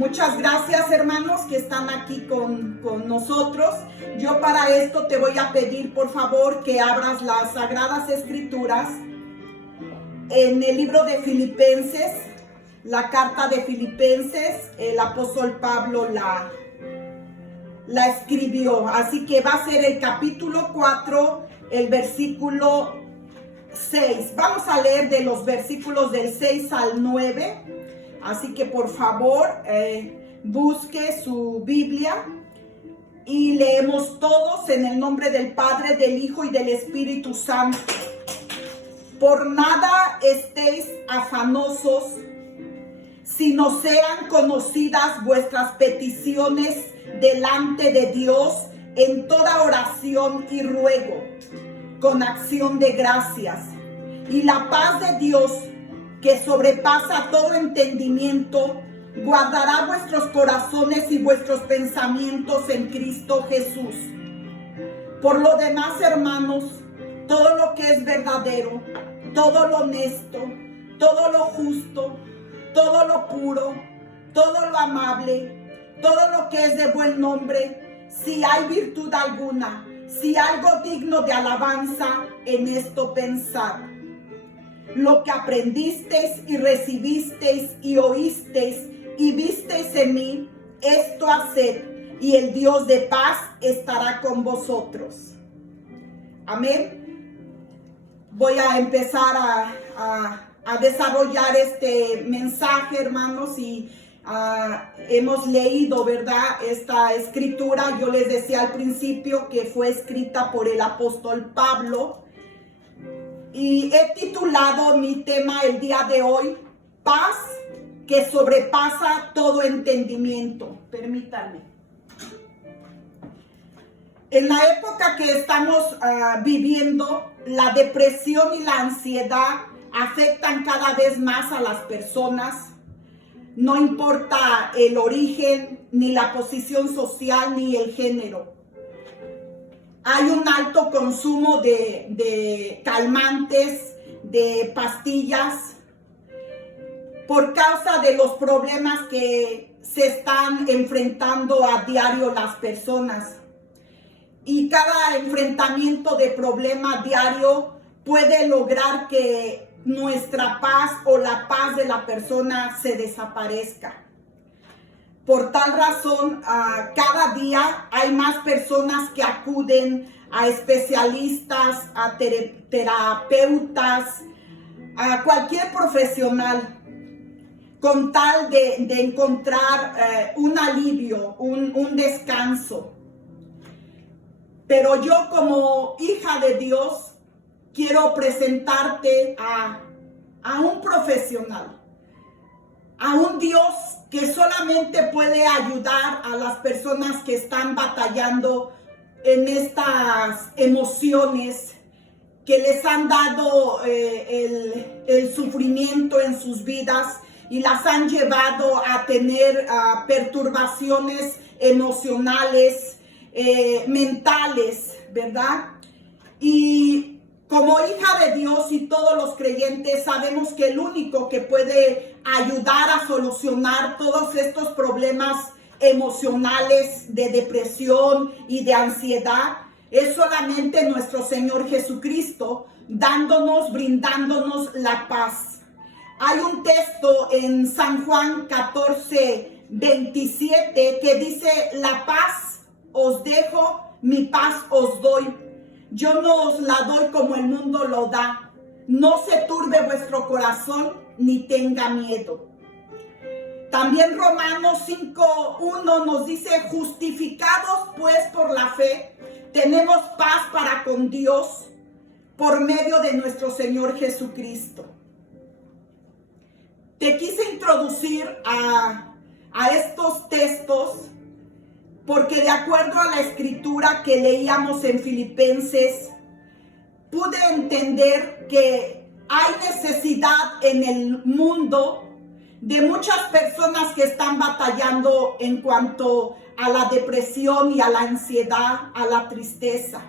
Muchas gracias, hermanos, que están aquí con nosotros. Yo para esto te voy a pedir, por favor, que abras las Sagradas Escrituras en el libro de Filipenses, la carta de Filipenses. El apóstol Pablo la escribió. Así que va a ser el capítulo 4, el versículo 6. Vamos a leer de los versículos del 6 al 9. Así que por favor busque su Biblia y leemos todos en el nombre del Padre, del Hijo y del Espíritu Santo. Por nada estéis afanosos, sino sean conocidas vuestras peticiones delante de Dios en toda oración y ruego, con acción de gracias. Y la paz de Dios, que sobrepasa todo entendimiento, guardará vuestros corazones y vuestros pensamientos en Cristo Jesús. Por lo demás, hermanos, todo lo que es verdadero, todo lo honesto, todo lo justo, todo lo puro, todo lo amable, todo lo que es de buen nombre, si hay virtud alguna, si algo digno de alabanza, en esto pensad. Lo que aprendisteis y recibisteis y oísteis y visteis en mí, esto haced, y el Dios de paz estará con vosotros. Amén. Voy a empezar a desarrollar este mensaje, hermanos, y hemos leído, ¿verdad?, esta escritura. Yo les decía al principio que fue escrita por el apóstol Pablo. Y he titulado mi tema el día de hoy, paz que sobrepasa todo entendimiento. Permítanme. En la época que estamos viviendo, la depresión y la ansiedad afectan cada vez más a las personas. No importa el origen, ni la posición social, ni el género. Hay un alto consumo de calmantes, de pastillas, por causa de los problemas que se están enfrentando a diario las personas. Y cada enfrentamiento de problema diario puede lograr que nuestra paz o la paz de la persona se desaparezca. Por tal razón, cada día hay más personas que acuden a especialistas, a terapeutas, a cualquier profesional, con tal de encontrar un alivio, un descanso. Pero yo, como hija de Dios, quiero presentarte a un profesional, a un Dios que solamente puede ayudar a las personas que están batallando en estas emociones que les han dado el sufrimiento en sus vidas y las han llevado a tener perturbaciones emocionales, mentales, ¿verdad? Y como hija de Dios y todos los creyentes sabemos que el único que puede ayudar a solucionar todos estos problemas emocionales de depresión y de ansiedad es solamente nuestro Señor Jesucristo, brindándonos la paz. Hay un texto en San Juan 14, 27 que dice: la paz os dejo, mi paz os doy. Yo no os la doy como el mundo lo da. No se turbe vuestro corazón ni tenga miedo. También Romanos 5:1 nos dice: justificados pues por la fe, tenemos paz para con Dios por medio de nuestro Señor Jesucristo. Te quise introducir a estos textos porque de acuerdo a la escritura que leíamos en Filipenses, pude entender que hay necesidad en el mundo de muchas personas que están batallando en cuanto a la depresión y a la ansiedad, a la tristeza.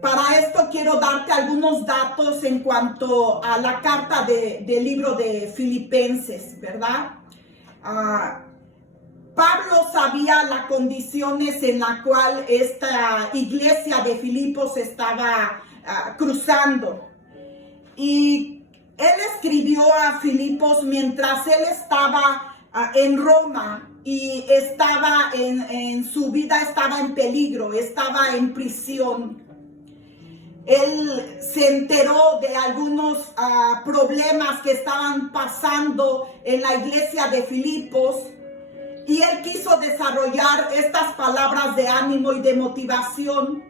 Para esto quiero darte algunos datos en cuanto a la carta del libro de Filipenses, ¿verdad? Pablo sabía las condiciones en la cual esta iglesia de Filipos estaba cruzando. Y él escribió a Filipos mientras él estaba en Roma y estaba su vida estaba en peligro, estaba en prisión. Él se enteró de algunos problemas que estaban pasando en la iglesia de Filipos y él quiso desarrollar estas palabras de ánimo y de motivación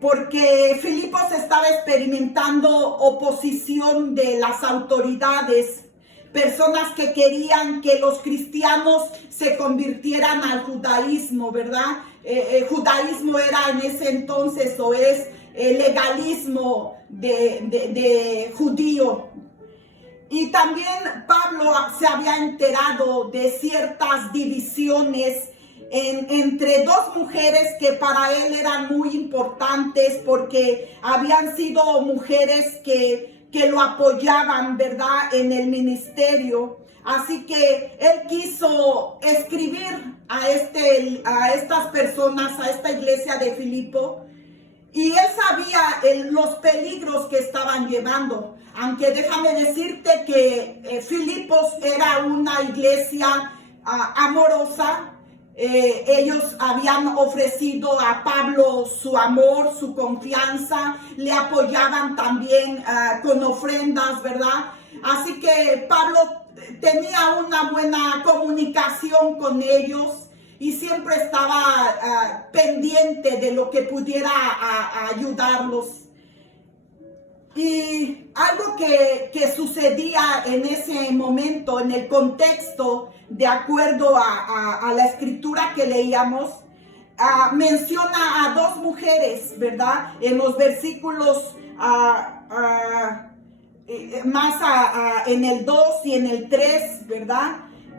porque Filipos estaba experimentando oposición de las autoridades, personas que querían que los cristianos se convirtieran al judaísmo, ¿verdad? El judaísmo era en ese entonces o es el legalismo de judío. Y también Pablo se había enterado de ciertas divisiones entre dos mujeres que para él eran muy importantes porque habían sido mujeres que lo apoyaban, ¿verdad?, en el ministerio. Así que él quiso escribir a estas personas, a esta iglesia de Filipo, y él sabía los peligros que estaban llevando. Aunque déjame decirte que Filipos era una iglesia amorosa. Ellos habían ofrecido a Pablo su amor, su confianza, le apoyaban también con ofrendas, ¿verdad? Así que Pablo tenía una buena comunicación con ellos y siempre estaba pendiente de lo que pudiera ayudarlos. Y algo que sucedía en ese momento, en el contexto, de acuerdo a la escritura que leíamos, menciona a dos mujeres, ¿verdad? En los versículos en el 2 y en el 3, ¿verdad?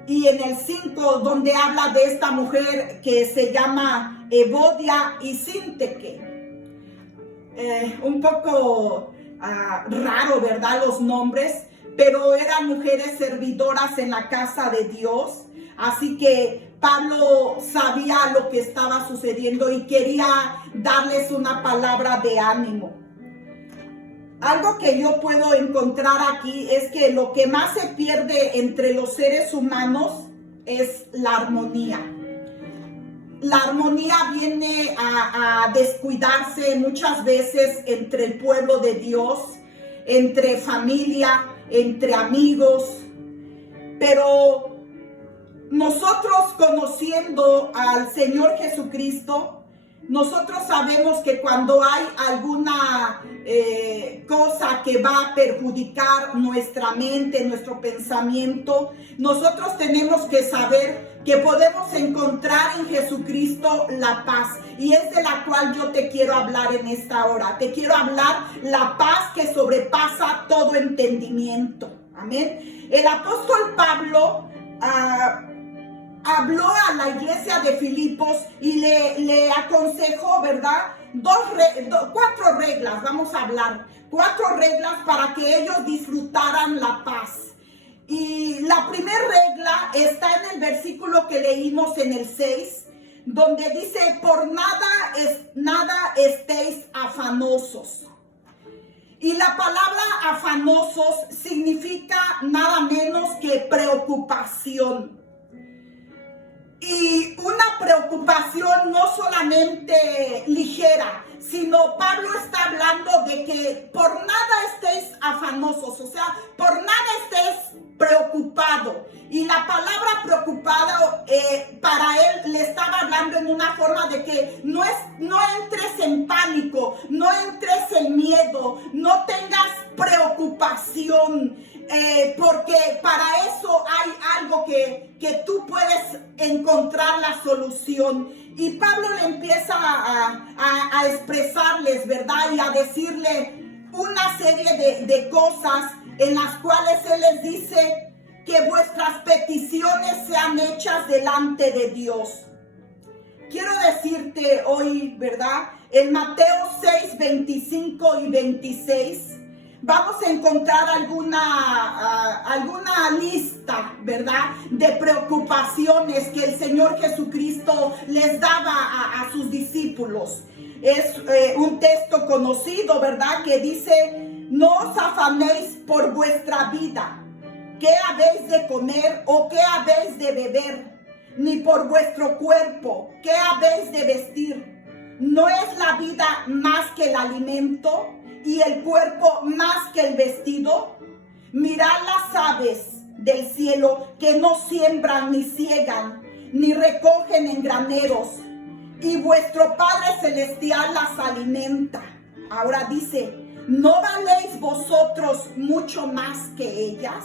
Y en el 5, donde habla de esta mujer que se llama Evodia y Síntique. Un poco raro, ¿verdad?, los nombres, pero eran mujeres servidoras en la casa de Dios. Así que Pablo sabía lo que estaba sucediendo y quería darles una palabra de ánimo. Algo que yo puedo encontrar aquí es que lo que más se pierde entre los seres humanos es la armonía. La armonía viene a descuidarse muchas veces entre el pueblo de Dios, entre familia, entre amigos. Pero nosotros, conociendo al Señor Jesucristo, nosotros sabemos que cuando hay alguna cosa que va a perjudicar nuestra mente, nuestro pensamiento, nosotros tenemos que saber que podemos encontrar en Jesucristo la paz. Y es de la cual yo te quiero hablar en esta hora. Te quiero hablar la paz que sobrepasa todo entendimiento. Amén. El apóstol Pablo habló a la iglesia de Filipos y le aconsejó, ¿verdad? 4 reglas, vamos a hablar. 4 reglas para que ellos disfrutaran la paz. Y la primera regla está en el versículo que leímos en el 6, donde dice: por nada estéis afanosos. Y la palabra afanosos significa nada menos que preocupación. Y una preocupación no solamente ligera, sino Pablo está hablando de que por nada estéis afanosos, o sea, por nada estéis preocupado. Y la palabra preocupado para él le estaba hablando en una forma de que no entres en pánico, no entres en miedo, no tengas preocupación. Porque para eso hay algo que tú puedes encontrar la solución. Y Pablo le empieza a expresarles, ¿verdad? Y a decirle una serie de cosas en las cuales él les dice que vuestras peticiones sean hechas delante de Dios. Quiero decirte hoy, ¿verdad? En Mateo 6, 25 y 26, vamos a encontrar alguna lista, ¿verdad?, de preocupaciones que el Señor Jesucristo les daba a sus discípulos. Es un texto conocido, ¿verdad?, que dice: no os afanéis por vuestra vida, qué habéis de comer o qué habéis de beber, ni por vuestro cuerpo, qué habéis de vestir. ¿No es la vida más que el alimento y el cuerpo más que el vestido? Mirad las aves del cielo, que no siembran ni ciegan, ni recogen en graneros, y vuestro Padre Celestial las alimenta. Ahora dice: ¿no valéis vosotros mucho más que ellas?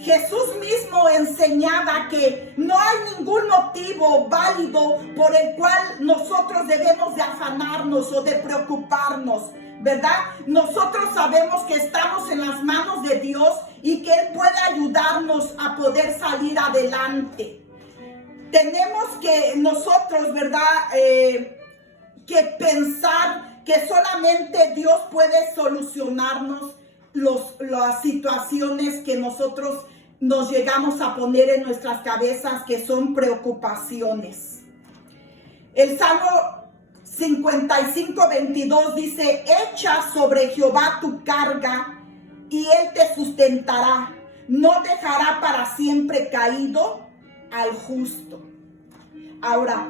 Jesús mismo enseñaba que no hay ningún motivo válido por el cual nosotros debemos de afanarnos o de preocuparnos, ¿verdad? Nosotros sabemos que estamos en las manos de Dios y que Él puede ayudarnos a poder salir adelante. Tenemos que nosotros, ¿verdad?, que pensar que solamente Dios puede solucionarnos las situaciones que nosotros nos llegamos a poner en nuestras cabezas, que son preocupaciones. El Salmo 55:22 dice: echa sobre Jehová tu carga y Él te sustentará, no dejará para siempre caído al justo. Ahora,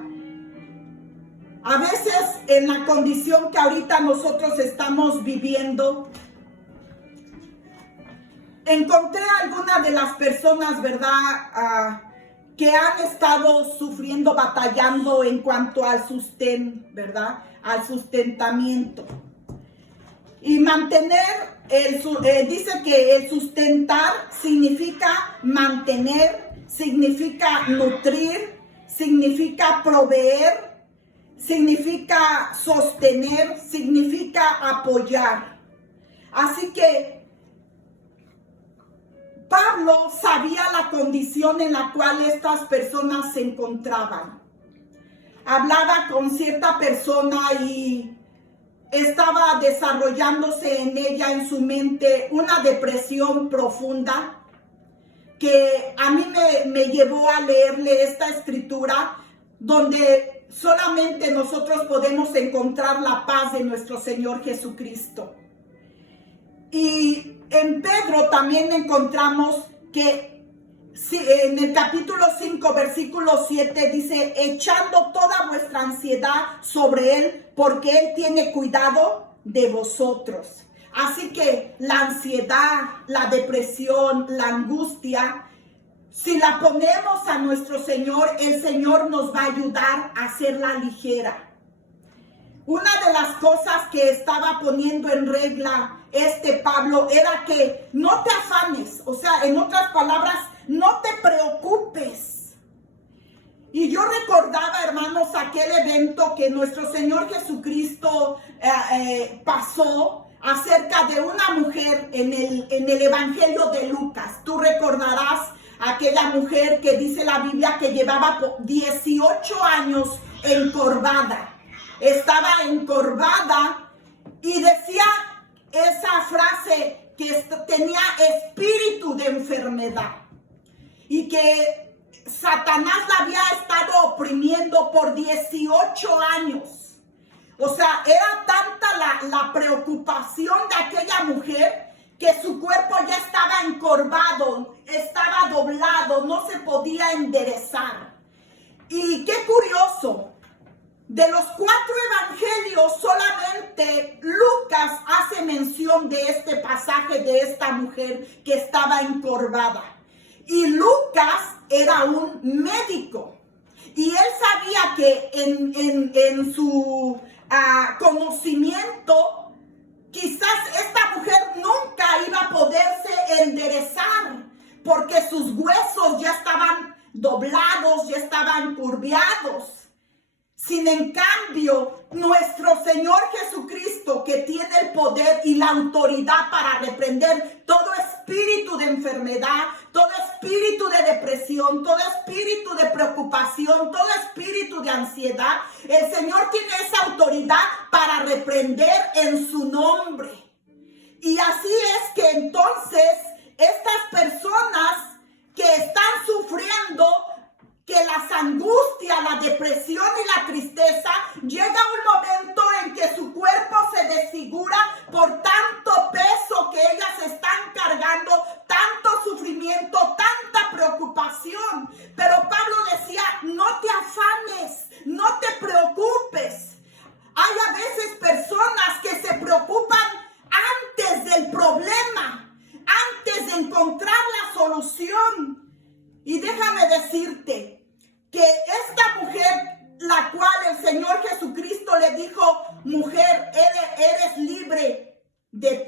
a veces en la condición que ahorita nosotros estamos viviendo, encontré algunas de las personas, ¿verdad?, que han estado sufriendo, batallando en cuanto al sustento, ¿verdad?, al sustentamiento. Y mantener, dice que el sustentar significa mantener, significa nutrir, significa proveer, significa sostener, significa apoyar. Así que Pablo sabía la condición en la cual estas personas se encontraban. Hablaba con cierta persona y estaba desarrollándose en ella, en su mente, una depresión profunda, que a mí me llevó a leerle esta escritura, donde solamente nosotros podemos encontrar la paz de nuestro Señor Jesucristo. Y en Pedro también encontramos que en el capítulo 5, versículo 7 dice: echando toda vuestra ansiedad sobre Él, porque Él tiene cuidado de vosotros. Así que la ansiedad, la depresión, la angustia, si la ponemos a nuestro Señor, el Señor nos va a ayudar a hacerla ligera. Una de las cosas que estaba poniendo en regla Pablo era que no te afanes, o sea, en otras palabras, no te preocupes. Y yo recordaba, hermanos, aquel evento que nuestro Señor Jesucristo pasó acerca de una mujer en el Evangelio de Lucas. Tú recordarás aquella mujer que dice la Biblia que llevaba 18 años encorvada. Estaba encorvada y decía esa frase que tenía espíritu de enfermedad y que Satanás la había estado oprimiendo por 18 años. O sea, era tanta la preocupación de aquella mujer que su cuerpo ya estaba encorvado, estaba doblado, no se podía enderezar. Y qué curioso. De los 4 evangelios, solamente Lucas hace mención de este pasaje de esta mujer que estaba encorvada. Y Lucas era un médico. Y él sabía que en su conocimiento, quizás esta mujer nunca iba a poderse enderezar, porque sus huesos ya estaban doblados, ya estaban curviados. Sin en cambio, nuestro Señor Jesucristo, que tiene el poder y la autoridad para reprender todo espíritu de enfermedad, todo espíritu de depresión, todo espíritu de preocupación, todo espíritu de ansiedad, el Señor tiene esa autoridad para reprender en su nombre. Y así es que entonces estas personas que están sufriendo, que las angustias, la depresión y la tristeza, llega un momento en que su cuerpo se desfigura por tanto peso que ellas están cargando, tanto sufrimiento, tanta preocupación. Pero Pablo decía, no te afanes, no te preocupes. Hay a veces personas que se preocupan antes del problema, antes de encontrar la solución. Y déjame decirte que esta mujer, la cual el Señor Jesucristo le dijo, mujer, eres libre de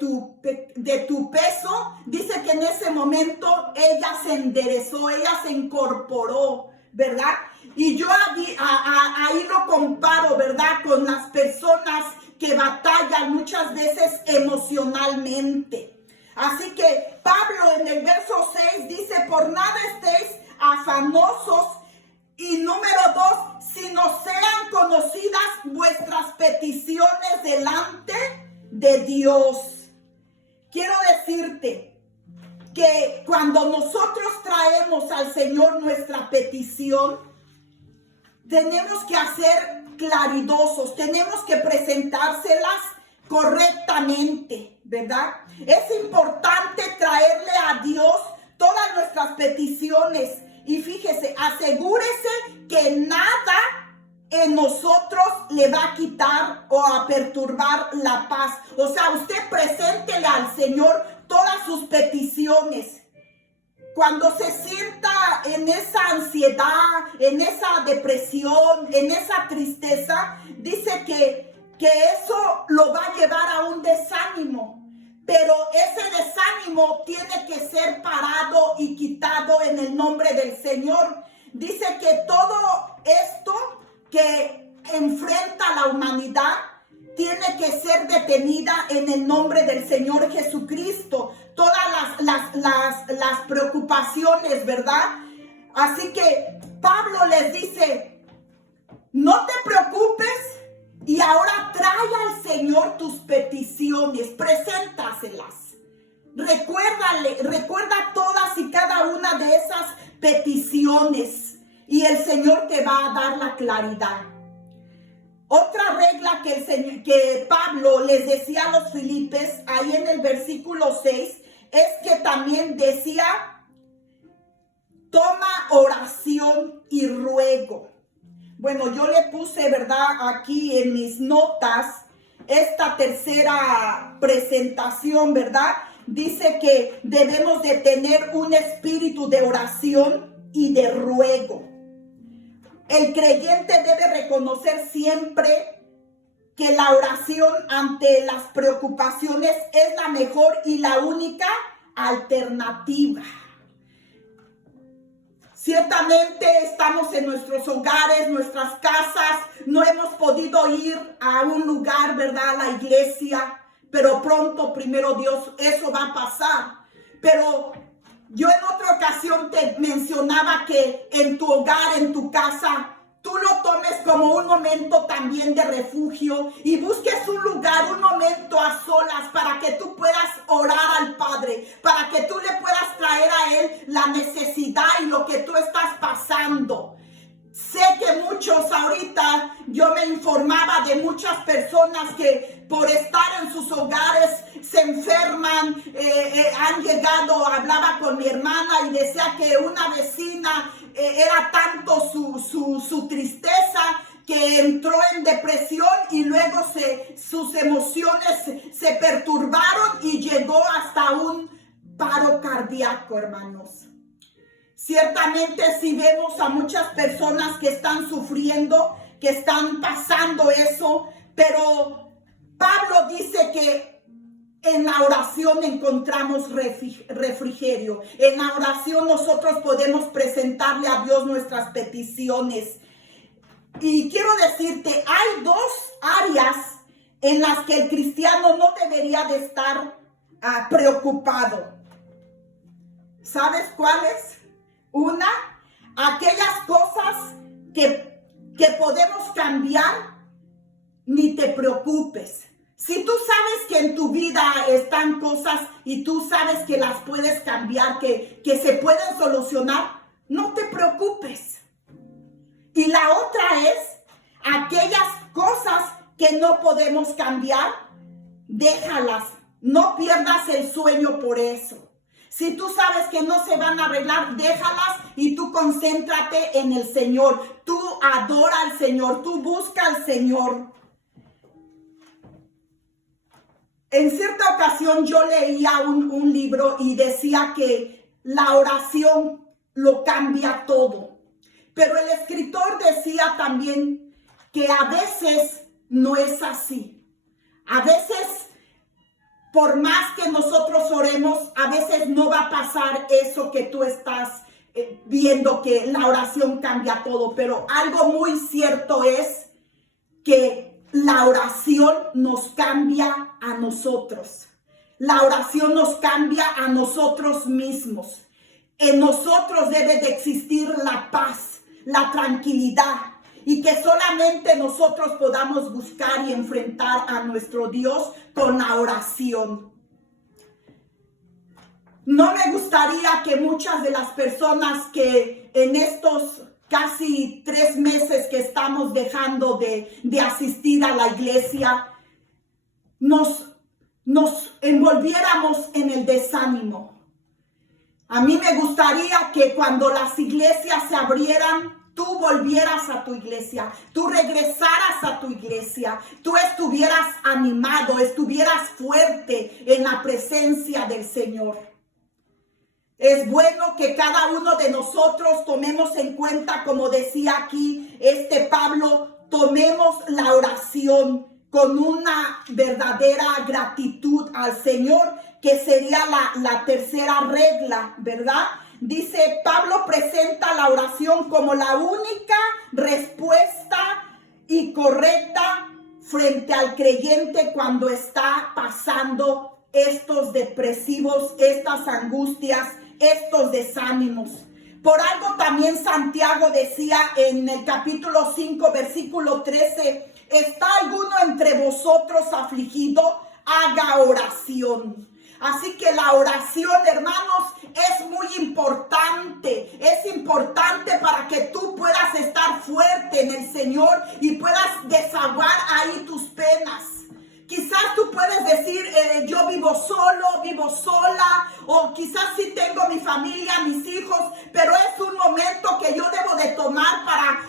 tu peso, dice que en ese momento ella se enderezó, ella se incorporó, ¿verdad? Y yo ahí lo comparo, ¿verdad? Con las personas que batallan muchas veces emocionalmente. Así que Pablo en el verso 6 dice, por nada estéis afanosos. Y número 2, sino sean conocidas vuestras peticiones delante de Dios. Quiero decirte que cuando nosotros traemos al Señor nuestra petición, tenemos que hacer claridosos, tenemos que presentárselas correctamente, ¿verdad? Es importante traerle a Dios todas nuestras peticiones y fíjese, asegúrese que nada en nosotros le va a quitar o a perturbar la paz. O sea, usted preséntele al Señor todas sus peticiones. Cuando se sienta en esa ansiedad, en esa depresión, en esa tristeza, dice que eso lo va a llevar a un desánimo. Pero ese desánimo tiene que ser parado y quitado en el nombre del Señor. Dice que todo esto que enfrenta la humanidad tiene que ser detenida en el nombre del Señor Jesucristo. Todas las preocupaciones, ¿verdad? Así que Pablo les dice, no te preocupes y ahora trae al Señor tus peticiones, preséntaselas. Recuerda todas y cada una de esas peticiones y el Señor te va a dar la claridad. Otra regla que Pablo les decía a los Filipes, ahí en el versículo 6, es que también decía, toma oración y ruego. Bueno, yo le puse, ¿verdad? Aquí en mis notas, esta tercera presentación, ¿verdad? Dice que debemos de tener un espíritu de oración y de ruego. El creyente debe reconocer siempre que la oración ante las preocupaciones es la mejor y la única alternativa. Ciertamente estamos en nuestros hogares, nuestras casas, no hemos podido ir a un lugar, ¿verdad? A la iglesia, pero pronto, primero Dios, eso va a pasar. Pero yo en otra ocasión te mencionaba que en tu hogar, en tu casa, tú lo tomes como un momento también de refugio y busques un lugar, un momento a solas para que tú puedas orar al Padre, para que tú le puedas traer a Él la necesidad y lo que tú estás pasando. Sé que muchos ahorita, yo me informaba de muchas personas que por estar en sus hogares se enferman, han llegado, hablaba con mi hermana y decía que una vecina era tanto su tristeza que entró en depresión y luego sus emociones se perturbaron y llegó hasta un paro cardíaco, hermanos. Ciertamente si vemos a muchas personas que están sufriendo, que están pasando eso, pero Pablo dice que en la oración encontramos refrigerio. En la oración nosotros podemos presentarle a Dios nuestras peticiones. Y quiero decirte, hay dos áreas en las que el cristiano no debería de estar preocupado. ¿Sabes cuáles? Una, aquellas cosas que podemos cambiar, ni te preocupes. Si tú sabes que en tu vida están cosas y tú sabes que las puedes cambiar, que se pueden solucionar, no te preocupes. Y la otra es aquellas cosas que no podemos cambiar, déjalas. No pierdas el sueño por eso. Si tú sabes que no se van a arreglar, déjalas y tú concéntrate en el Señor. Tú adora al Señor, tú busca al Señor. En cierta ocasión yo leía un libro y decía que la oración lo cambia todo. Pero el escritor decía también que a veces no es así. A veces, por más que nosotros oremos, a veces no va a pasar eso que tú estás viendo, que la oración cambia todo. Pero algo muy cierto es que la oración nos cambia a nosotros. La oración nos cambia a nosotros mismos. En nosotros debe de existir la paz, la tranquilidad, y que solamente nosotros podamos buscar y enfrentar a nuestro Dios con la oración. No me gustaría que muchas de las personas que en estos casi 3 meses que estamos dejando de asistir a la iglesia, nos envolviéramos en el desánimo. A mí me gustaría que cuando las iglesias se abrieran, tú volvieras a tu iglesia, tú regresaras a tu iglesia, tú estuvieras animado, estuvieras fuerte en la presencia del Señor. Es bueno que cada uno de nosotros tomemos en cuenta, como decía aquí Pablo, tomemos la oración con una verdadera gratitud al Señor, que sería la tercera regla, ¿verdad? Dice, Pablo presenta la oración como la única respuesta y correcta frente al creyente cuando está pasando estos depresivos, estas angustias, estos desánimos. Por algo también Santiago decía en el capítulo 5, versículo 13, ¿está alguno entre vosotros afligido? Haga oración. Así que la oración, hermanos, es muy importante. Es importante para que tú puedas estar fuerte en el Señor y puedas desahogar ahí tus penas. Quizás tú puedes decir, yo vivo solo, vivo sola, o quizás sí tengo mi familia, mis hijos, pero es un momento que yo debo de tomar para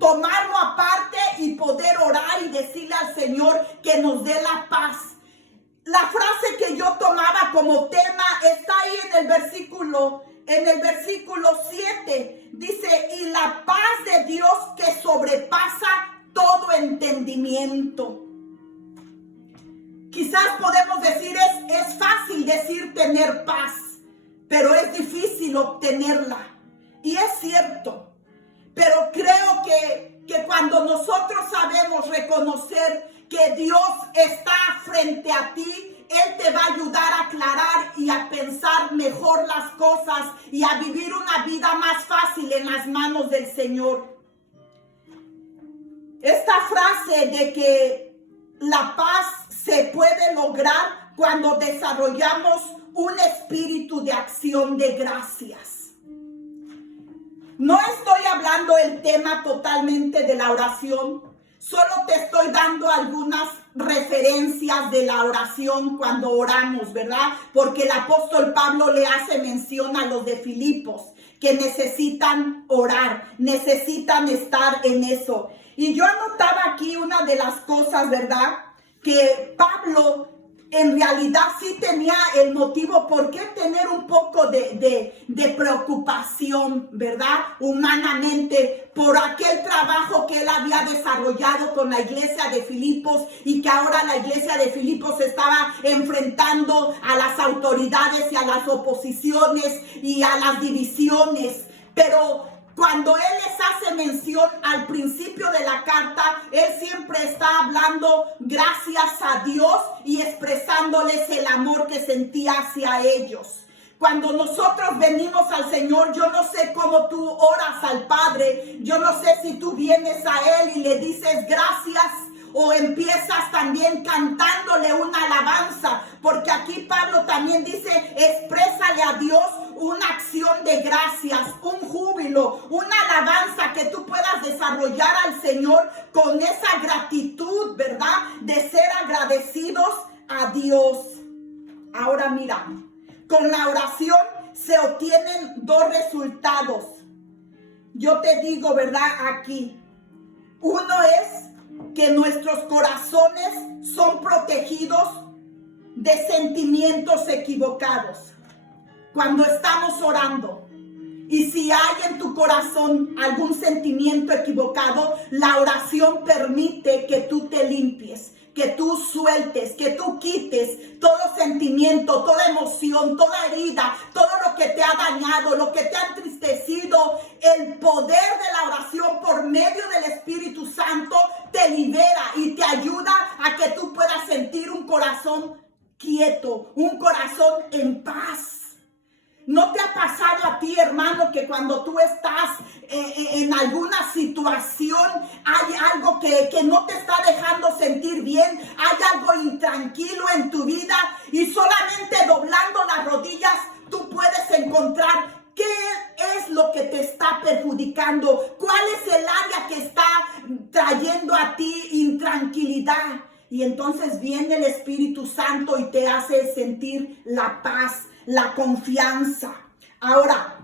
tomarlo aparte y poder orar y decirle al Señor que nos dé la paz. La frase que yo tomaba como tema está ahí en el versículo 7. Dice, y la paz de Dios que sobrepasa todo entendimiento. Quizás podemos decir, es fácil decir tener paz, pero es difícil obtenerla. Y es cierto, pero creo que cuando nosotros sabemos reconocer que Dios está frente a ti, Él te va a ayudar a aclarar y a pensar mejor las cosas y a vivir una vida más fácil en las manos del Señor. Esta frase de que la paz se puede lograr cuando desarrollamos un espíritu de acción de gracias. No estoy hablando el tema totalmente de la oración, solo te estoy dando algunas referencias de la oración cuando oramos, ¿verdad? Porque el apóstol Pablo le hace mención a los de Filipos que necesitan orar, necesitan estar en eso. Y yo anotaba aquí una de las cosas, ¿verdad? Que Pablo en realidad sí tenía el motivo por qué tener un poco de preocupación, ¿verdad? Humanamente, por aquel trabajo que él había desarrollado con la iglesia de Filipos y que ahora la iglesia de Filipos estaba enfrentando a las autoridades y a las oposiciones y a las divisiones. Pero cuando él les hace mención al principio de la carta, él siempre está hablando gracias a Dios y expresándoles el amor que sentía hacia ellos. Cuando nosotros venimos al Señor, yo no sé cómo tú oras al Padre, yo no sé si tú vienes a Él y le dices gracias, o empiezas también cantándole una alabanza, porque aquí Pablo también dice, exprésale a Dios una acción de gracias, un júbilo, una alabanza que tú puedas desarrollar al Señor con esa gratitud, ¿verdad? De ser agradecidos a Dios. Ahora mira, con la oración se obtienen dos resultados. Yo te digo, ¿verdad? Aquí, uno es que nuestros corazones son protegidos de sentimientos equivocados cuando estamos orando. Y si hay en tu corazón algún sentimiento equivocado, la oración permite que tú te limpies, que tú sueltes, que tú quites todo sentimiento, toda emoción, toda herida, todo lo que te ha dañado, lo que te ha entristecido. El poder de la oración por medio del Espíritu Santo te libera y te ayuda a que tú puedas sentir un corazón quieto, un corazón en paz. ¿No te ha pasado a ti, hermano, que cuando tú estás en alguna situación hay algo que no te está dejando sentir bien, hay algo intranquilo en tu vida y solamente doblando las rodillas tú puedes encontrar qué es lo que te está perjudicando, cuál es el área que está trayendo a ti intranquilidad? Y entonces viene el Espíritu Santo y te hace sentir la paz, la confianza. Ahora,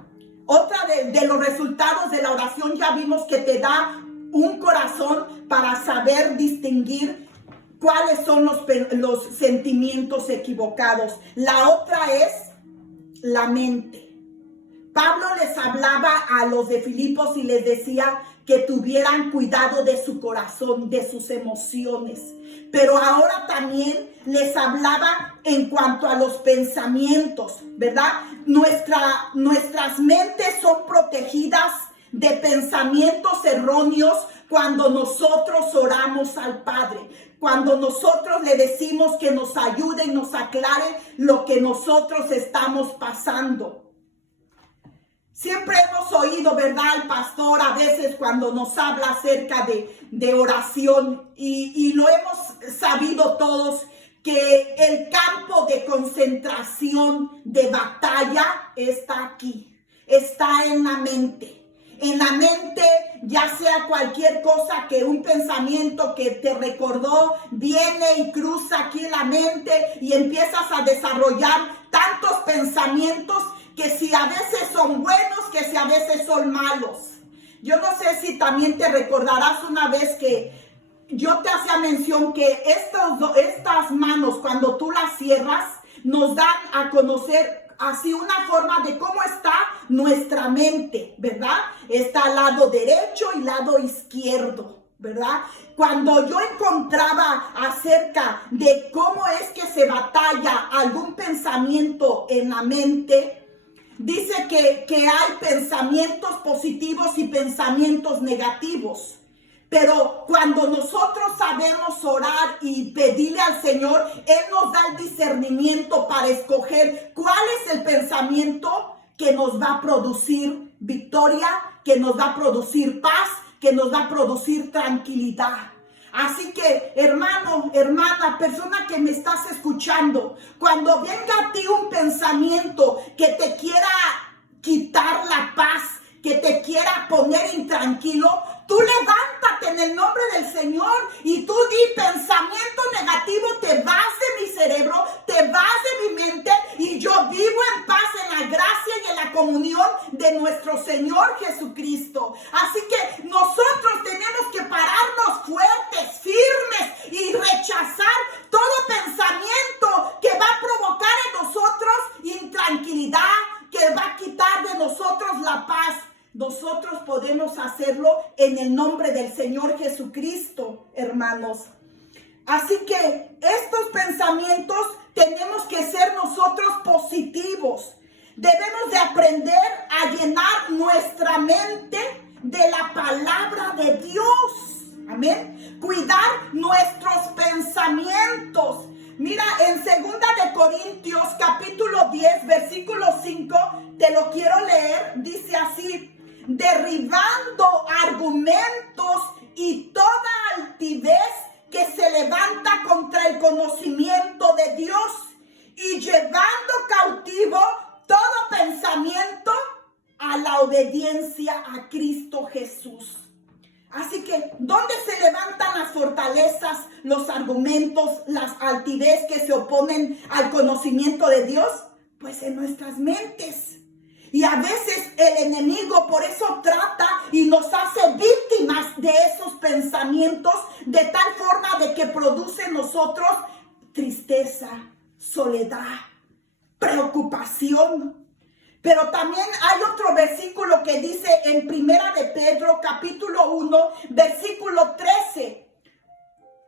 otra de los resultados de la oración, ya vimos que te da un corazón para saber distinguir cuáles son los sentimientos equivocados. La otra es la mente. Pablo les hablaba a los de Filipos y les decía que tuvieran cuidado de su corazón, de sus emociones. Pero ahora también les hablaba en cuanto a los pensamientos, ¿verdad? Nuestras mentes son protegidas de pensamientos erróneos cuando nosotros oramos al Padre. Cuando nosotros le decimos que nos ayude y nos aclare lo que nosotros estamos pasando. Siempre hemos oído, ¿verdad?, al pastor a veces cuando nos habla acerca de oración y lo hemos sabido todos que el campo de concentración, de batalla está aquí, está en la mente. En la mente, ya sea cualquier cosa que un pensamiento que te recordó, viene y cruza aquí la mente y empiezas a desarrollar tantos pensamientos que si a veces son buenos, que si a veces son malos. Yo no sé si también te recordarás una vez que yo te hacía mención que estas manos, cuando tú las cierras, nos dan a conocer así una forma de cómo está nuestra mente, ¿verdad? Está al lado derecho y lado izquierdo, ¿verdad? Cuando yo encontraba acerca de cómo es que se batalla algún pensamiento en la mente, dice que hay pensamientos positivos y pensamientos negativos. Pero cuando nosotros sabemos orar y pedirle al Señor, Él nos da el discernimiento para escoger cuál es el pensamiento que nos va a producir victoria, que nos va a producir paz, que nos va a producir tranquilidad. Así que, hermano, hermana, persona que me estás escuchando, cuando venga a ti un pensamiento que te quiera quitar la paz, que te quiera poner intranquilo, tú levántate en el nombre del Señor y tú di: pensamiento negativo, te vas de mi cerebro, te vas de mi mente y yo vivo en paz, en la gracia y en la comunión de nuestro Señor Jesucristo. Así que nosotros tenemos que pararnos fuertes, firmes y rechazar todo pensamiento que va a provocar en nosotros intranquilidad, que va a quitar de nosotros la paz. Nosotros podemos hacerlo en el nombre del Señor Jesucristo, hermanos. Así que estos pensamientos tenemos que ser nosotros positivos. Debemos de aprender a llenar nuestra mente de la palabra de Dios. Amén. Cuidar nuestros pensamientos. Mira, en 2 de Corintios capítulo 10, versículo 5, te lo quiero leer, dice así: derribando argumentos y toda altivez que que se levanta contra el conocimiento de Dios y llevando cautivo todo pensamiento a la obediencia a Cristo Jesús. Así que, ¿dónde se levantan las fortalezas, los argumentos, las altivez que se oponen al conocimiento de Dios? Pues en nuestras mentes. Y a veces el enemigo por eso trata y nos hace víctimas de esos pensamientos, de tal forma de que produce en nosotros tristeza, soledad, preocupación. Pero también hay otro versículo que dice en Primera de Pedro, capítulo 1, versículo 13.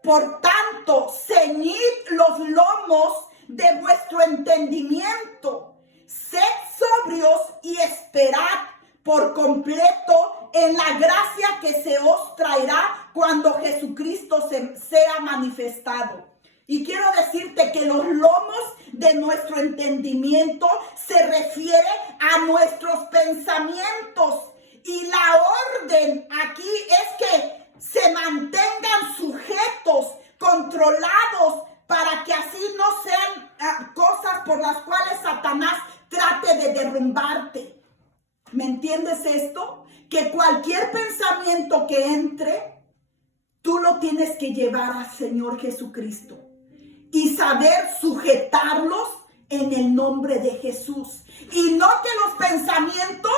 Por tanto, ceñid los lomos de vuestro entendimiento, sed sobrios y esperad por completo en la gracia que se os traerá cuando Jesucristo sea manifestado. Y quiero decirte que los lomos de nuestro entendimiento se refiere a nuestros pensamientos. Y la orden aquí es que se mantengan sujetos, controlados, para que así no sean cosas por las cuales Satanás trate de derrumbarte. ¿Me entiendes esto? Que cualquier pensamiento que entre, tú lo tienes que llevar al Señor Jesucristo y saber sujetarlos en el nombre de Jesús. Y no que los pensamientos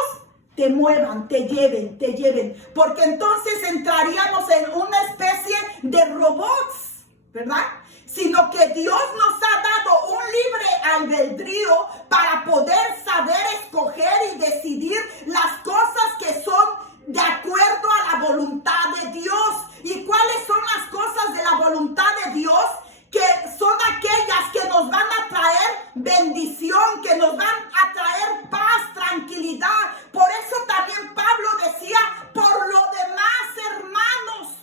te muevan, te lleven, porque entonces entraríamos en una especie de robots, ¿verdad? Sino que Dios nos ha dado un libre albedrío para poder saber escoger y decidir las cosas que son de acuerdo a la voluntad de Dios. ¿Y cuáles son las cosas de la voluntad de Dios? Que son aquellas que nos van a traer bendición, que nos van a traer paz, tranquilidad. Por eso también Pablo decía, por lo demás, hermanos,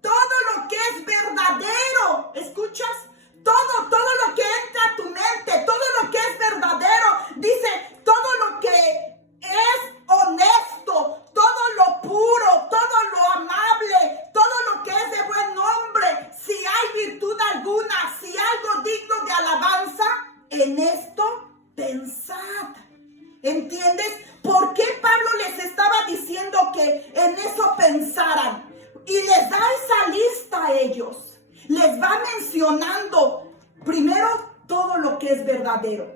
todo lo que es verdadero, ¿escuchas? Todo lo que entra a tu mente, todo lo que es verdadero, dice, todo lo que es honesto, todo lo puro, todo lo amable, todo lo que es de buen nombre, si hay virtud alguna, si algo digno de alabanza, en esto pensad. ¿Entiendes? ¿Por qué Pablo les estaba diciendo que en eso pensaran? Y les da esa lista a ellos. Les va mencionando primero todo lo que es verdadero.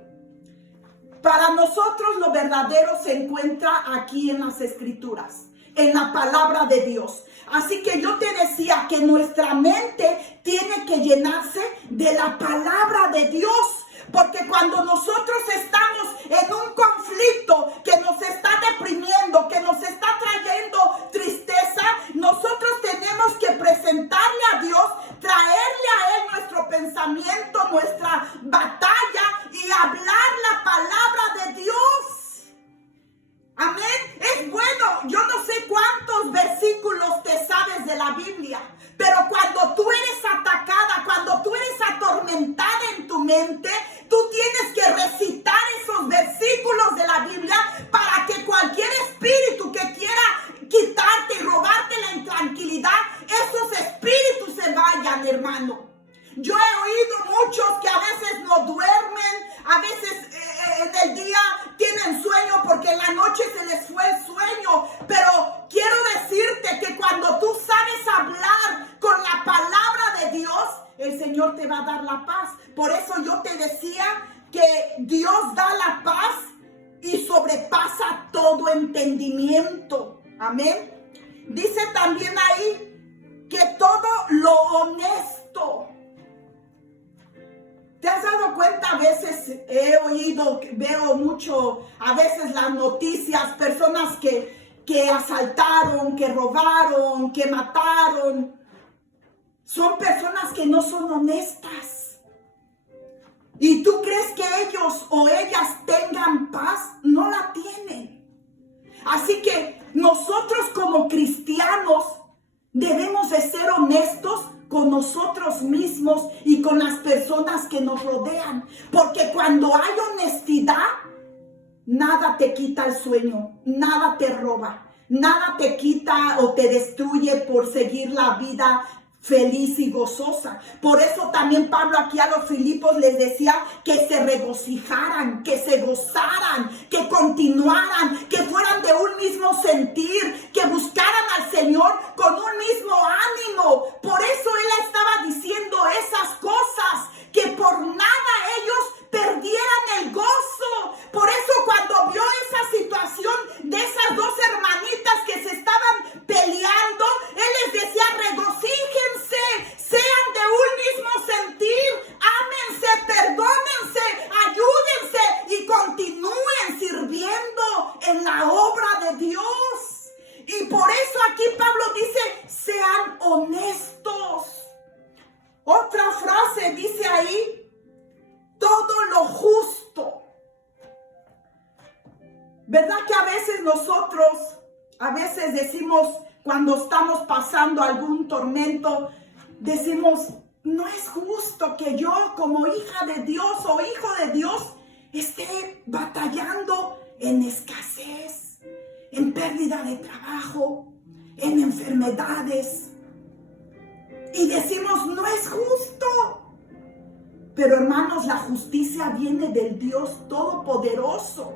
Para nosotros lo verdadero se encuentra aquí en las Escrituras, en la palabra de Dios. Así que yo te decía que nuestra mente tiene que llenarse de la palabra de Dios. Porque cuando nosotros estamos en un conflicto que nos está deprimiendo, que nos está trayendo tristeza, nosotros tenemos que presentarle a Dios, traerle a Él nuestro pensamiento, nuestra batalla y hablar la palabra de Dios. Amén. Es bueno, yo no sé cuántos versículos te sabes de la Biblia, pero cuando tú eres atacada, cuando tú eres atormentada en tu mente, tú tienes que recitar esos versículos de la Biblia para que cualquier espíritu que quiera quitarte y robarte la intranquilidad, esos espíritus se vayan, hermano. Yo he oído muchos que a veces no duermen, a veces en el día tienen sueño porque en la noche se les fue el sueño. Pero quiero decirte que cuando tú sabes hablar con la palabra de Dios, el Señor te va a dar la paz. Por eso yo te decía que Dios da la paz y sobrepasa todo entendimiento. Amén. Dice también ahí que todo lo honesto. ¿Te has dado cuenta? A veces he oído, veo mucho, a veces las noticias, personas que asaltaron, que robaron, que mataron. Son personas que no son honestas. ¿Y tú crees que ellos o ellas tengan paz? No la tienen. Así que nosotros como cristianos debemos de ser honestos con nosotros mismos y con las personas que nos rodean. Porque cuando hay honestidad, nada te quita el sueño, nada te roba, nada te quita o te destruye por seguir la vida feliz y gozosa. Por eso también Pablo aquí a los Filipos les decía que se regocijaran, que se gozaran, que continuaran, que fueran de un mismo sentir, que buscaran al Señor con un mismo ánimo. Por eso él estaba diciendo esas cosas, que por nada ellos perdieran el gozo. Por eso cuando vio esa situación de esas dos hermanitas que se estaban peleando, él les decía: regocíjense, sean de un mismo sentir, ámense, perdónense, ayúdense y continúen sirviendo en la obra de Dios. Y por eso aquí Pablo dice: sean honestos. Otra frase dice ahí: todo lo justo. ¿Verdad que a veces nosotros, decimos, cuando estamos pasando algún tormento, decimos: no es justo que yo como hija de Dios o hijo de Dios esté batallando en escasez, en pérdida de trabajo, en enfermedades? Y decimos: no es justo. Pero hermanos, la justicia viene del Dios Todopoderoso.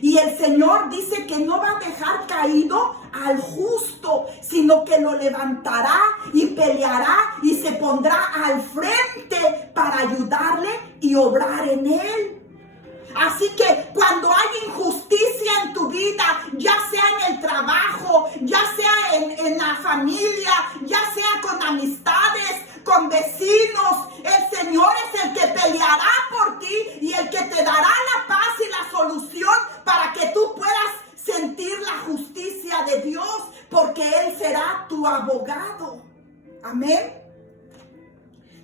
Y el Señor dice que no va a dejar caído al justo, sino que lo levantará y peleará y se pondrá al frente para ayudarle y obrar en él. Así que cuando hay injusticia en tu vida, ya sea en el trabajo, ya sea en la familia, ya sea con amistades, con vecinos, el Señor es el que peleará por ti y el que te dará la paz y la solución para que tú puedas sentir la justicia de Dios, porque Él será tu abogado. Amén.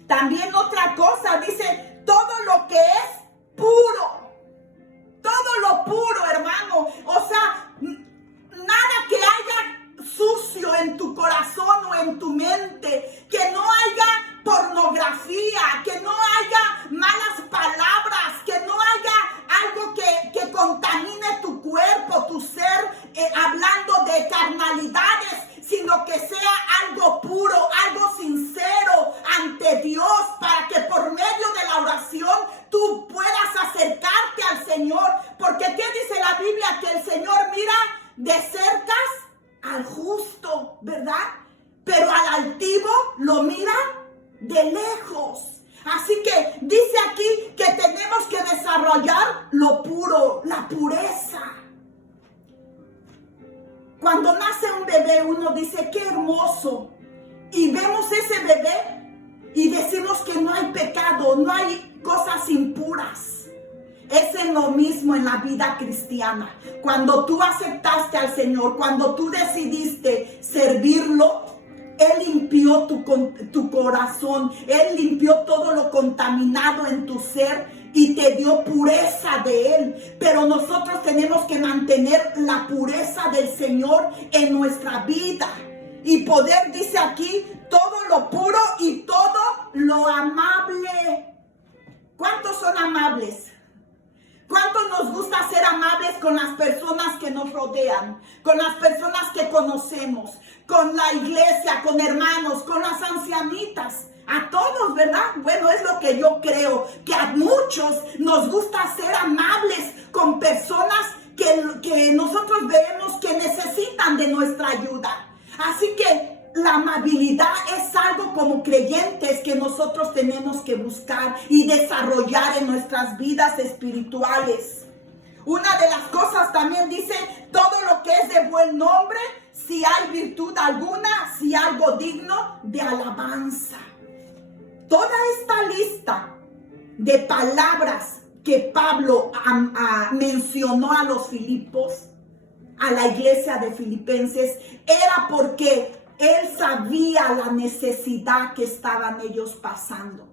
También otra cosa dice: todo lo que es puro. Todo lo puro, hermano. O sea, nada que haya sucio en tu corazón o en tu mente. Que no haya pornografía, que no haya malas palabras, que no haya algo que contamine tu cuerpo, tu ser, hablando de carnalidades, sino que sea algo puro, algo sincero ante Dios, para que por medio de la oración tú puedas acercarte al Señor. Porque ¿qué dice la Biblia? Que el Señor mira de cerca al justo, ¿verdad? Pero al altivo lo mira de lejos. Así que dice aquí que tenemos que desarrollar lo puro, la pureza. Cuando nace un bebé, uno dice: qué hermoso. Y vemos ese bebé y decimos que no hay pecado, no hay cosas impuras. Es lo mismo en la vida cristiana. Cuando tú aceptaste al Señor, cuando tú decidiste servirlo, Él limpió tu corazón. Él limpió todo lo contaminado en tu ser y te dio pureza de Él. Pero nosotros tenemos que mantener la pureza del Señor en nuestra vida. Y poder, dice aquí, todo lo puro y todo lo amable. ¿Cuántos son amables? ¿Cuánto nos gusta ser amables con las personas que nos rodean? Con las personas que conocemos, con la iglesia, con hermanos, con las ancianitas. A todos, ¿verdad? Bueno, es lo que yo creo, que a muchos nos gusta ser amables con personas que nosotros vemos que necesitan de nuestra ayuda. Así que la amabilidad es algo como creyentes que nosotros tenemos que buscar y desarrollar en nuestras vidas espirituales. Una de las cosas también dice: todo lo que es de buen nombre, si hay virtud alguna, si algo digno de alabanza. Toda esta lista de palabras que Pablo mencionó a los Filipos, a la iglesia de Filipenses, era porque él sabía la necesidad que estaban ellos pasando.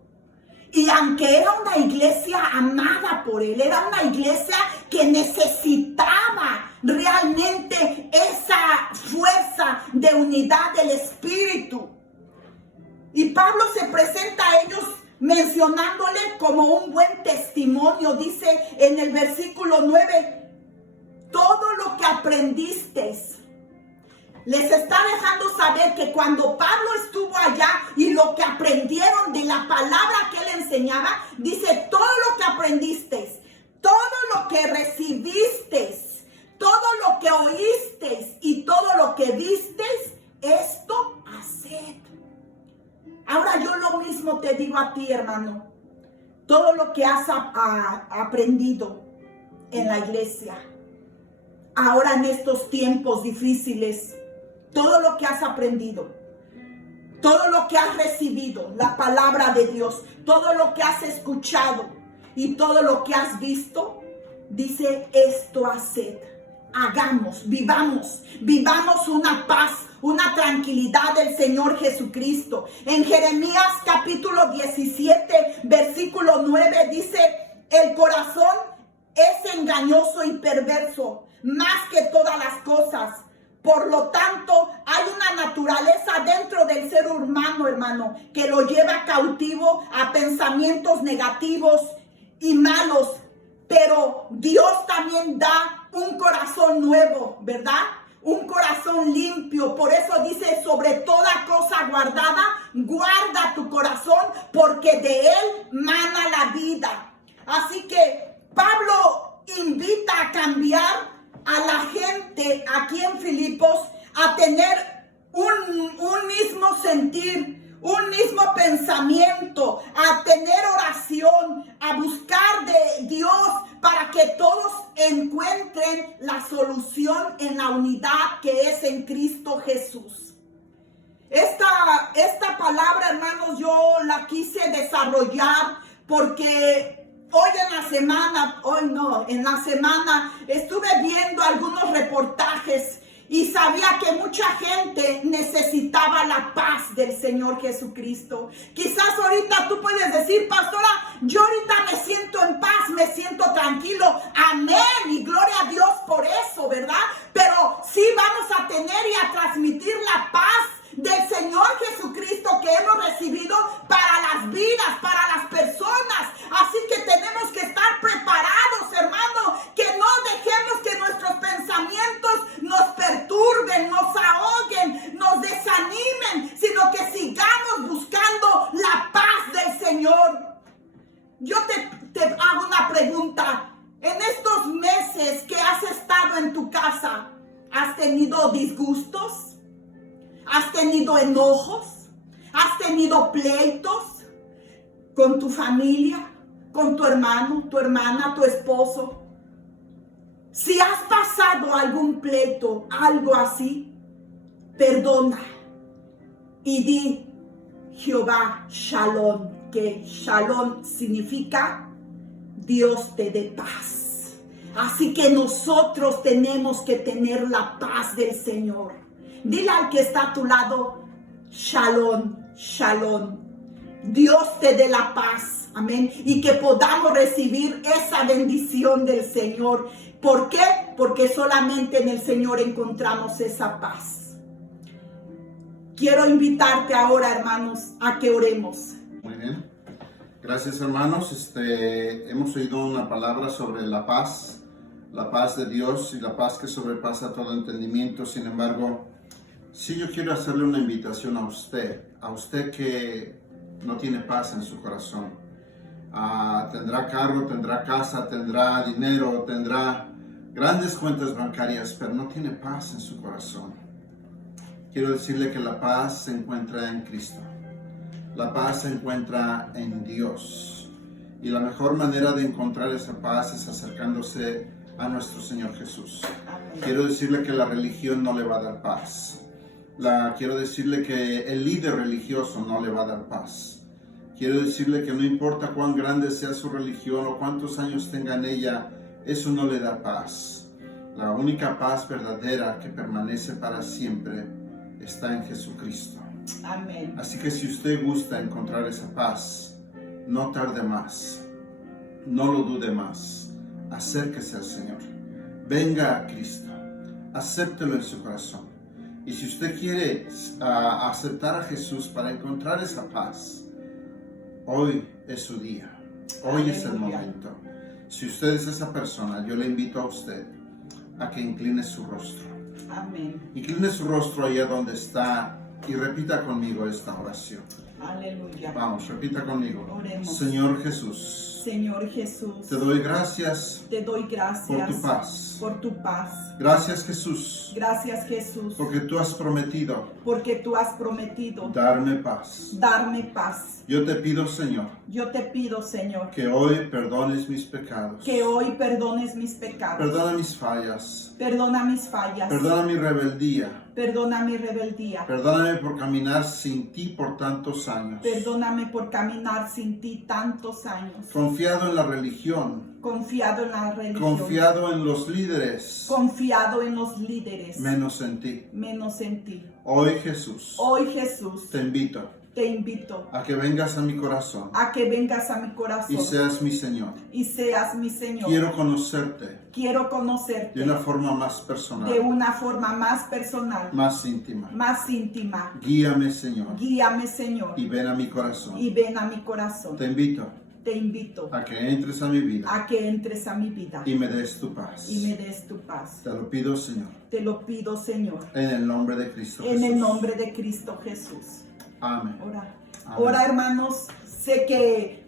Y aunque era una iglesia amada por él, era una iglesia que necesitaba realmente esa fuerza de unidad del Espíritu. Y Pablo se presenta a ellos mencionándole como un buen testimonio. Dice en el versículo 9: todo lo que aprendiste les está dejando saber que cuando Pablo estuvo allá y lo que aprendieron de la palabra que él enseñaba, dice, todo lo que aprendisteis, todo lo que recibisteis, todo lo que oísteis y todo lo que visteis, esto haced. Ahora yo lo mismo te digo a ti, hermano. Todo lo que has aprendido en la iglesia, ahora en estos tiempos difíciles, todo lo que has aprendido, todo lo que has recibido, la palabra de Dios, todo lo que has escuchado y todo lo que has visto, dice, esto haced. Hagamos, vivamos una paz, una tranquilidad del Señor Jesucristo. En Jeremías capítulo 17, versículo 9 dice, el corazón es engañoso y perverso, más que todas las cosas. Por lo tanto, hay una naturaleza dentro del ser humano, hermano, que lo lleva cautivo a pensamientos negativos y malos. Pero Dios también da un corazón nuevo, ¿verdad? Un corazón limpio. Por eso dice, sobre toda cosa guardada, guarda tu corazón, porque de él mana la vida. Así que Pablo invita a cambiar a la gente aquí en Filipos a tener un mismo sentir, un mismo pensamiento, a tener oración, a buscar de Dios para que todos encuentren la solución en la unidad que es en Cristo Jesús. Esta palabra, hermanos, yo la quise desarrollar porque en la semana estuve viendo algunos reportajes y sabía que mucha gente necesitaba la paz del Señor Jesucristo. Quizás ahorita tú puedes decir, pastora, yo ahorita me siento en paz, me siento tranquilo. Amén y gloria a Dios por eso, ¿verdad? Pero sí vamos a tener y a transmitir la paz del Señor Jesucristo que hemos recibido para las vidas, para las personas. Así que tenemos que estar preparados, hermano, que no dejemos que nuestros pensamientos nos perturben, nos ahoguen, nos desanimen, sino que sigamos buscando la paz del Señor. Yo te hago una pregunta. En estos meses que has estado en tu casa, ¿has tenido disgustos? ¿Has tenido enojos? ¿Has tenido pleitos con tu familia, con tu hermano, tu hermana, tu esposo? Si has pasado algún pleito, algo así, perdona y di Jehová Shalom, que Shalom significa Dios te dé paz. Así que nosotros tenemos que tener la paz del Señor. Dile al que está a tu lado, Shalom, Shalom. Dios te dé la paz, amén. Y que podamos recibir esa bendición del Señor. ¿Por qué? Porque solamente en el Señor encontramos esa paz. Quiero invitarte ahora, hermanos, a que oremos. Muy bien. Gracias, hermanos. Hemos oído una palabra sobre la paz de Dios y la paz que sobrepasa todo entendimiento. Sin embargo, sí, yo quiero hacerle una invitación a usted que no tiene paz en su corazón. Tendrá carro, tendrá casa, tendrá dinero, tendrá grandes cuentas bancarias, pero no tiene paz en su corazón. Quiero decirle que la paz se encuentra en Cristo. La paz se encuentra en Dios. Y la mejor manera de encontrar esa paz es acercándose a nuestro Señor Jesús. Quiero decirle que la religión no le va a dar paz. Quiero decirle que el líder religioso no le va a dar paz. Quiero decirle que no importa cuán grande sea su religión o cuántos años tenga en ella, eso no le da paz. La única paz verdadera que permanece para siempre está en Jesucristo. Amén. Así que si usted gusta encontrar esa paz, no tarde más, no lo dude más, acérquese al Señor, venga a Cristo, acéptelo en su corazón. Y si usted quiere aceptar a Jesús para encontrar esa paz, hoy es su día, hoy es el momento. Si usted es esa persona, yo le invito a usted a que incline su rostro. Amén. Incline su rostro allá donde está y repita conmigo esta oración. Aleluya. Vamos, repita conmigo. Oremos. Señor Jesús, Señor Jesús, te doy gracias te doy gracias por tu paz. por tu paz. Gracias Jesús, Gracias Jesús, porque tú has prometido porque tú has prometido darme paz. darme paz. Yo te pido, Señor, Yo te pido, Señor, que hoy perdones mis pecados. que hoy perdones mis pecados. Perdona mis fallas. Perdona mis fallas. Perdona mi rebeldía. Perdona mi rebeldía. Perdóname por caminar sin ti por tantos años. Perdóname por caminar sin ti tantos años. Confiado en la religión. Confiado en la religión. Confiado en los líderes. Confiado en los líderes. Menos en ti. Menos en ti. Hoy, Jesús, Hoy, Jesús, te invito te invito a que vengas a mi corazón a que vengas a mi y corazón seas mi Señor. y seas mi Señor. Quiero conocerte Quiero conocerte de una forma más de personal, una forma más personal, más íntima. más íntima. Guíame, Señor, Guíame, Señor, y ven a mi corazón. y ven a mi corazón. Te invito Te invito a que entres a mi vida a que entres a mi vida y me des tu paz. y me des tu paz. Te lo pido, Señor, Te lo pido, Señor, en el nombre de Cristo en Jesús. el nombre de Cristo Jesús. Amén. Ora. Amén. Ora, hermanos. Sé que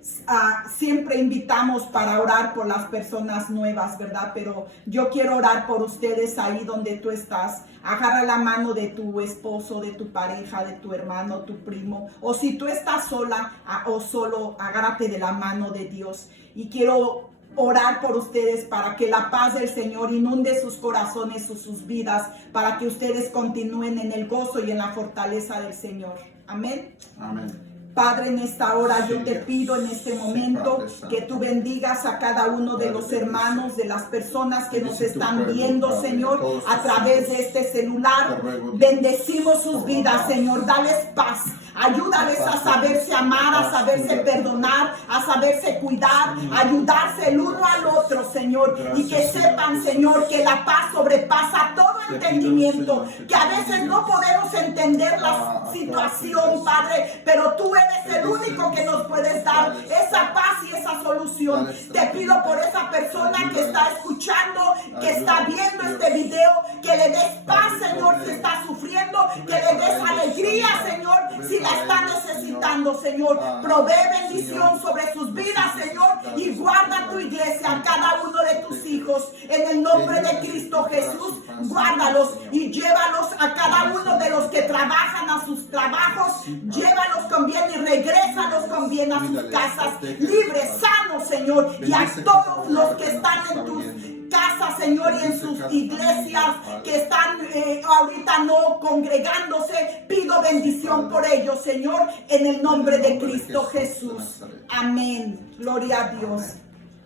siempre invitamos para orar por las personas nuevas, ¿verdad? Pero yo quiero orar por ustedes ahí donde tú estás. Agarra la mano de tu esposo, de tu pareja, de tu hermano, tu primo. O si tú estás sola o solo, agárrate de la mano de Dios. Y quiero orar por ustedes para que la paz del Señor inunde sus corazones, sus vidas, para que ustedes continúen en el gozo y en la fortaleza del Señor. Amén. Amén. Padre, en esta hora yo Sí, te Dios. pido en este Sí, momento Padre Santo. que tú bendigas a cada uno de Padre los de hermanos, de las personas que nos Bendice tu están pueblo, viendo, Padre, Señor, todos a tus través hijos. de este celular. Te ruego, Dios, Bendecimos sus por vidas, favor. Señor. Dales paz. Ayúdales a saberse amar, a saberse perdonar, a saberse cuidar, ayudarse el uno al otro, Señor. Y que sepan, Señor, que la paz sobrepasa todo entendimiento, que a veces no podemos entender la situación, Padre, pero tú eres el único que nos puedes dar esa paz y esa solución. Te pido por esa persona que está escuchando, que está viendo este video, que le des paz, Señor, si está sufriendo, que le des alegría, Señor, si la está necesitando, Señor. Provee bendición sobre sus vidas, Señor, y guarda tu iglesia, a cada uno de tus hijos. En el nombre de Cristo Jesús, guárdalos y llévalos a cada uno de los que trabajan a sus trabajos. Llévalos con bien y regrésalos con bien a sus casas, libres, sanos, Señor, y a todos los que están en tus casas, Señor, y en sus iglesias que están ahorita no congregándose, pido bendición por ellos, Señor, en el nombre de Cristo Jesús. Amén. Gloria a Dios.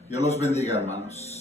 Dios los bendiga, hermanos.